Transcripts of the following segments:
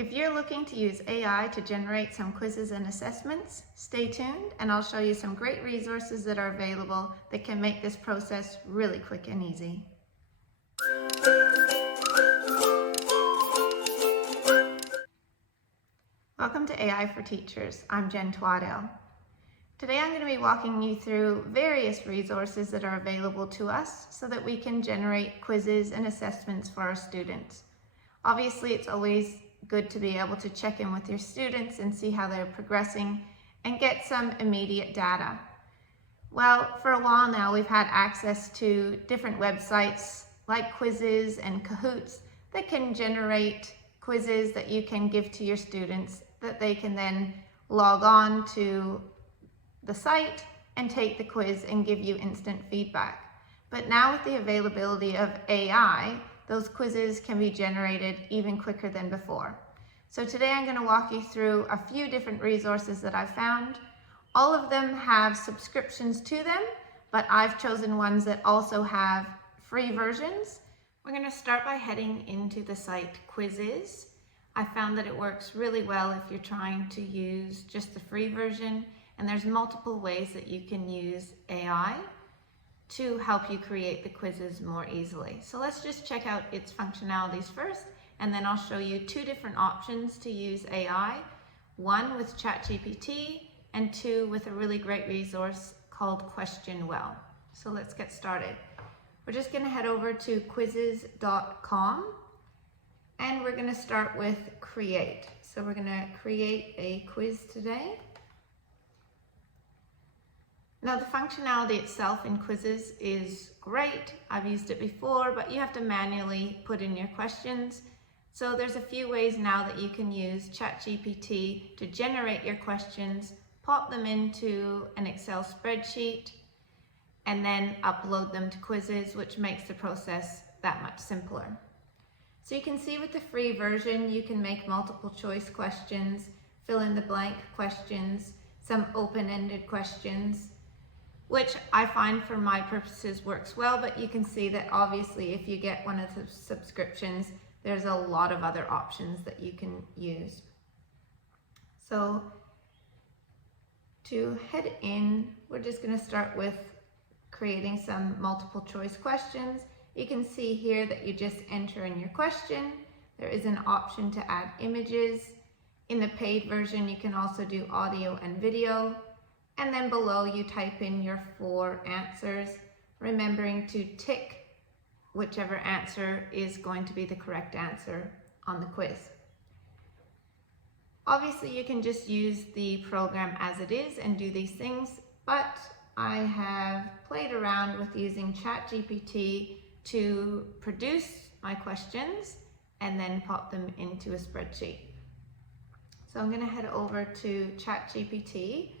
If you're looking to use AI to generate some quizzes and assessments, stay tuned and I'll show you some great resources that are available that can make this process really quick and easy. Welcome to AI for Teachers. I'm Jen Twaddell. Today I'm going to be walking you through various resources that are available to us so that we can generate quizzes and assessments for our students. Obviously, it's always good to be able to check in with your students and see how they're progressing and get some immediate data. Well, for a while now, we've had access to different websites like Quizziz and Kahoots that can generate quizzes that you can give to your students that they can then log on to the site and take the quiz and give you instant feedback. But now with the availability of AI, those quizzes can be generated even quicker than before. So today I'm going to walk you through a few different resources that I've found. All of them have subscriptions to them, but I've chosen ones that also have free versions. We're going to start by heading into the site Quizziz. I found that it works really well if you're trying to use just the free version, and there's multiple ways that you can use AI to help you create the quizzes more easily. So let's just check out its functionalities first, and then I'll show you two different options to use AI, one with ChatGPT and two with a really great resource called QuestionWell. So let's get started. We're just going to head over to quizziz.com and we're going to start with create. So we're going to create a quiz today. Now the functionality itself in Quizziz is great. I've used it before, but you have to manually put in your questions. So there's a few ways now that you can use ChatGPT to generate your questions, pop them into an Excel spreadsheet, and then upload them to Quizziz, which makes the process that much simpler. So you can see with the free version, you can make multiple choice questions, fill in the blank questions, some open-ended questions, which I find for my purposes works well, but you can see that obviously if you get one of the subscriptions, there's a lot of other options that you can use. So to head in, we're just going to start with creating some multiple choice questions. You can see here that you just enter in your question. There is an option to add images. In the paid version, you can also do audio and video. And then below you type in your 4 answers, remembering to tick whichever answer is going to be the correct answer on the quiz. Obviously you can just use the program as it is and do these things, but I have played around with using ChatGPT to produce my questions and then pop them into a spreadsheet. So I'm going to head over to ChatGPT,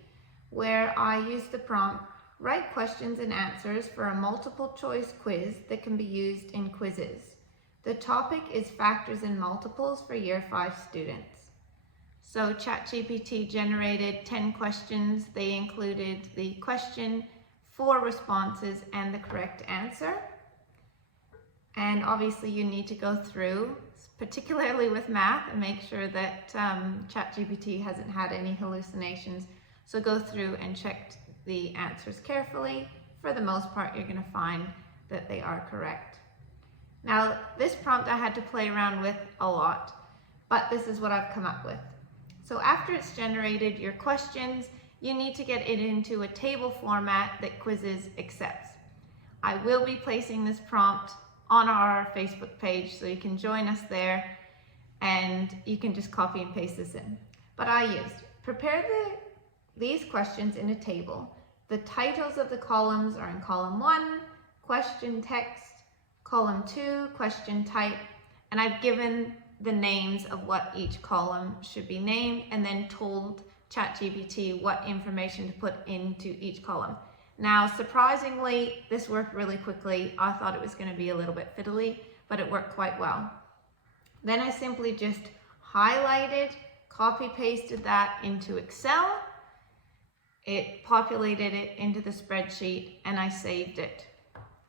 where I use the prompt, write questions and answers for a multiple choice quiz that can be used in Quizziz. The topic is factors and multiples for Year 5 students. So ChatGPT generated 10 questions. They included the question, 4 responses, and the correct answer. And obviously you need to go through, particularly with math, and make sure that ChatGPT hasn't had any hallucinations. So go through and check the answers carefully. For the most part, you're going to find that they are correct. Now, this prompt I had to play around with a lot, but this is what I've come up with. So after it's generated your questions, you need to get it into a table format that Quizziz accepts. I will be placing this prompt on our Facebook page, so you can join us there and you can just copy and paste this in. But I used, prepare these questions in a table. The titles of the columns are in column 1, question text, column 2, question type, and I've given the names of what each column should be named and then told ChatGPT what information to put into each column. Now, surprisingly, this worked really quickly. I thought it was going to be a little bit fiddly, but it worked quite well. Then I simply just highlighted, copy-pasted that into Excel. It populated it into the spreadsheet and I saved it.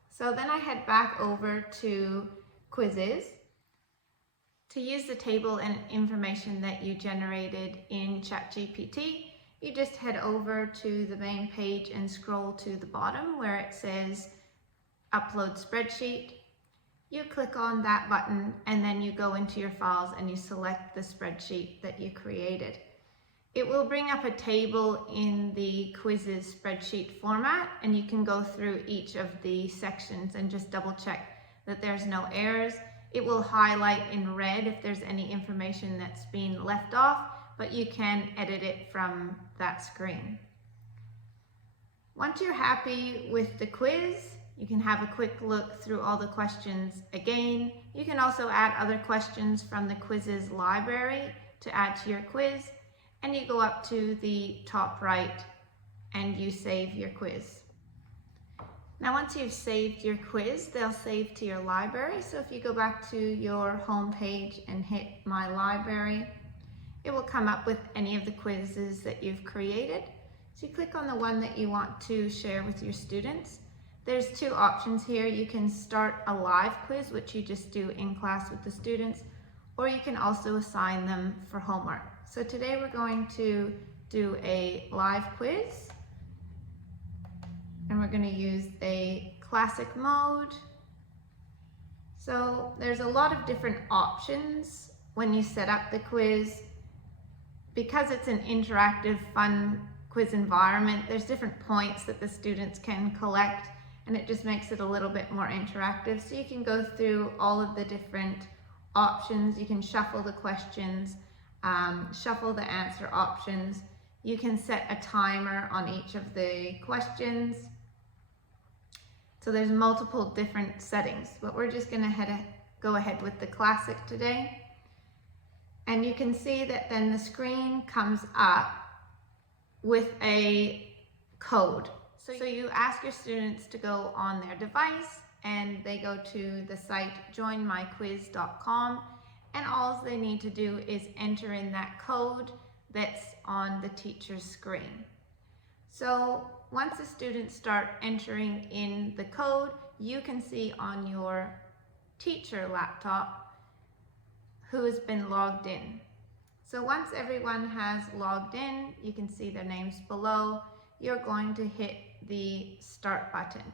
So then I head back over to Quizziz To use the table and information that you generated in ChatGPT, you just head over to the main page and scroll to the bottom where it says Upload Spreadsheet. You click on that button and then you go into your files and you select the spreadsheet that you created. It will bring up a table in the Quizziz spreadsheet format, and you can go through each of the sections and just double check that there's no errors. It will highlight in red if there's any information that's been left off, but you can edit it from that screen. Once you're happy with the quiz, you can have a quick look through all the questions again. You can also add other questions from the Quizziz library to add to your quiz, and you go up to the top right and you save your quiz. Now, once you've saved your quiz, they'll save to your library. So if you go back to your home page and hit My Library, it will come up with any of the quizzes that you've created. So you click on the one that you want to share with your students. There's two options here. You can start a live quiz, which you just do in class with the students, or you can also assign them for homework. So today we're going to do a live quiz. And we're going to use a classic mode. So there's a lot of different options when you set up the quiz. Because it's an interactive, fun quiz environment, there's different points that the students can collect, and it just makes it a little bit more interactive. So you can go through all of the different options. You can shuffle the questions, shuffle the answer options. You can set a timer on each of the questions. So there's multiple different settings, but we're just going to go ahead with the classic today. And you can see that then the screen comes up with a code. So you ask your students to go on their device and they go to the site joinmyquiz.com, and all they need to do is enter in that code that's on the teacher's screen. So once the students start entering in the code, you can see on your teacher laptop who has been logged in. So once everyone has logged in, you can see their names below. You're going to hit the start button.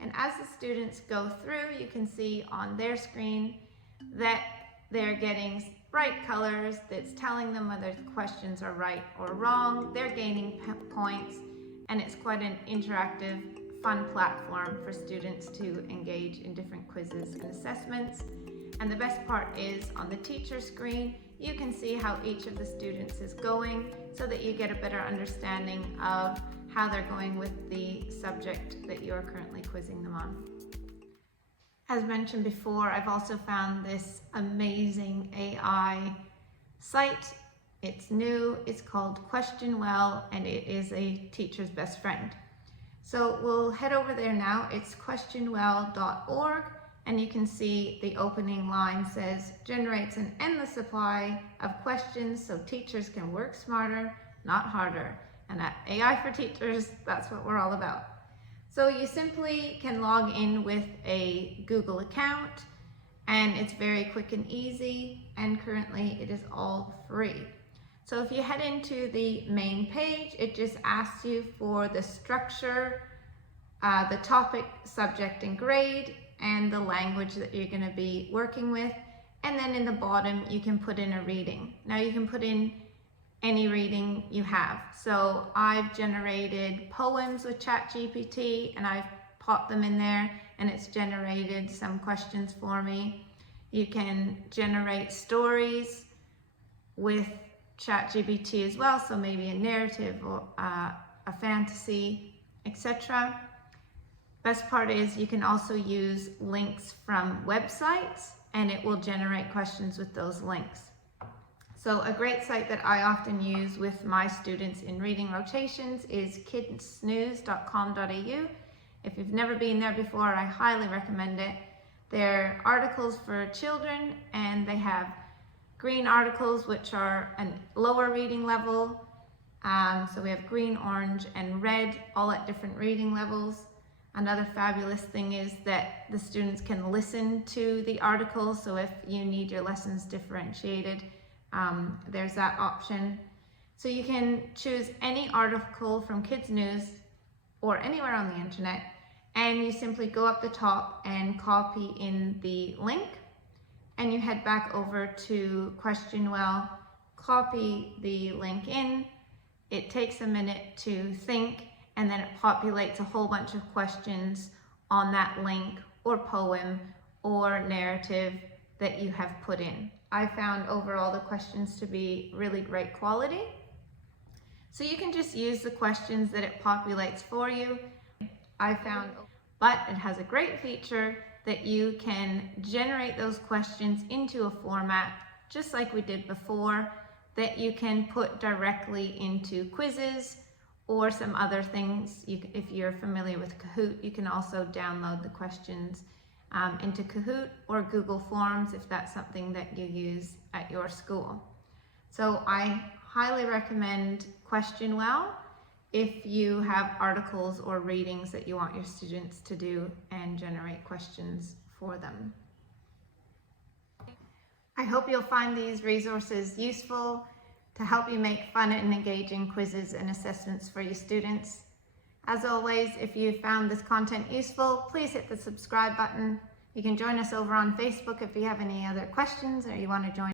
And as the students go through, you can see on their screen that they're getting bright colors that's telling them whether the questions are right or wrong. They're gaining points, and it's quite an interactive, fun platform for students to engage in different quizzes and assessments. And the best part is on the teacher screen, you can see how each of the students is going so that you get a better understanding of how they're going with the subject that you're currently quizzing them on. As mentioned before, I've also found this amazing AI site. It's new, it's called QuestionWell, and it is a teacher's best friend. So we'll head over there now. It's questionwell.org, and you can see the opening line says, generates an endless supply of questions so teachers can work smarter, not harder. And at AI for Teachers, that's what we're all about. So you simply can log in with a Google account, and it's very quick and easy, and currently it is all free. So if you head into the main page, it just asks you for the structure, the topic, subject, and grade, and the language that you're going to be working with. And then in the bottom, you can put in a reading. Now you can put in any reading you have. So I've generated poems with ChatGPT, and I've popped them in there, and it's generated some questions for me. You can generate stories with ChatGPT as well, so maybe a narrative or a fantasy, etc. Best part is you can also use links from websites, and it will generate questions with those links. So a great site that I often use with my students in reading rotations is kidsnews.com.au. If you've never been there before, I highly recommend it. They're articles for children, and they have green articles, which are a lower reading level. So we have green, orange, and red, all at different reading levels. Another fabulous thing is that the students can listen to the articles, so if you need your lessons differentiated, there's that option. So you can choose any article from Kids News or anywhere on the internet, and you simply go up the top and copy in the link, and you head back over to QuestionWell, copy the link in. It takes a minute to think, and then it populates a whole bunch of questions on that link or poem or narrative that you have put in. I found overall the questions to be really great quality. So you can just use the questions that it populates for you. But it has a great feature that you can generate those questions into a format, just like we did before, that you can put directly into Quizziz or some other things. If you're familiar with Kahoot, you can also download the questions into Kahoot or Google Forms if that's something that you use at your school. So I highly recommend QuestionWell if you have articles or readings that you want your students to do and generate questions for them. I hope you'll find these resources useful to help you make fun and engaging quizzes and assessments for your students. As always, if you found this content useful, please hit the subscribe button. You can join us over on Facebook if you have any other questions or you want to join